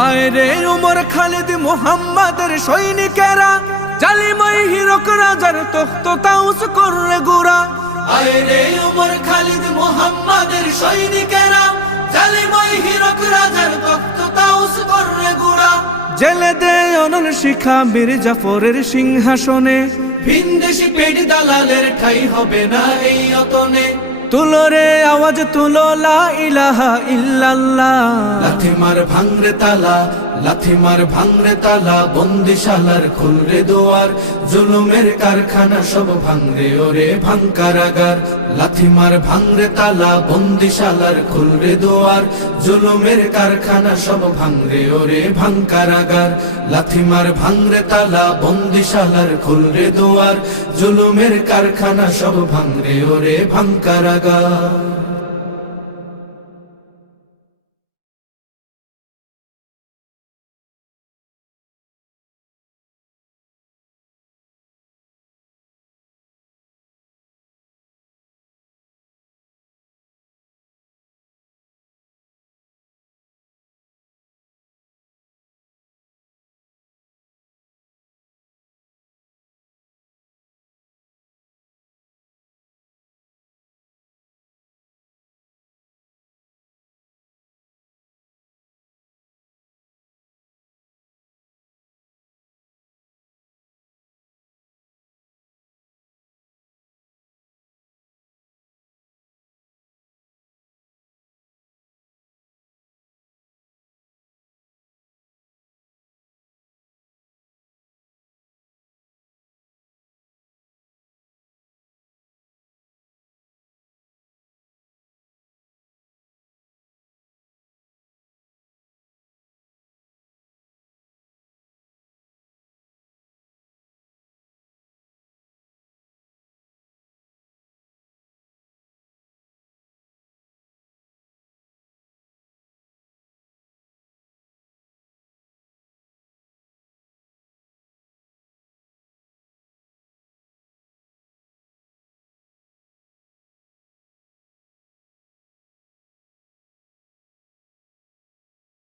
আয় রে উমর খালিদ মুহাম্মাদের সৈনিকেরা, জালিমাই হিরক রাজার তখ্ত তাউস করে গুরা। আয় রে উমর খালিদ মুহাম্মাদের সৈনিকেরা, জালিমাই হিরক রাজার তখ্ত তাউস করে গুরা। জেলে দে অনল শিখা বীর জাফরের সিংহাসনে, ভিনদেশি পেট দালালের ঠাই হবে না এই অতনে। তুলো রে আওয়াজ তুলো লা ইলাহা ইল্লাল্লাহ। লাথি মার ভাঙরে তালা, লাথি মার ভাঙরে তালা, বন্দিশালার খুলরে দুয়ার, জুলুমের কারখানা সব ভাঙরে ওরে ভাঙ কারাগার। লাথি মার ভাঙরে তালা, বন্দিশালার খুলরে দুয়ার, জুলুমের কারখানা সব ভাঙরে ওরে ভাঙ কারাগার। লাথি মার ভাঙরে তালা, বন্দিশালার খুলরে দুয়ার, জুলুমের কারখানা সব ভাঙরে ওরে ভাঙ কারাগার।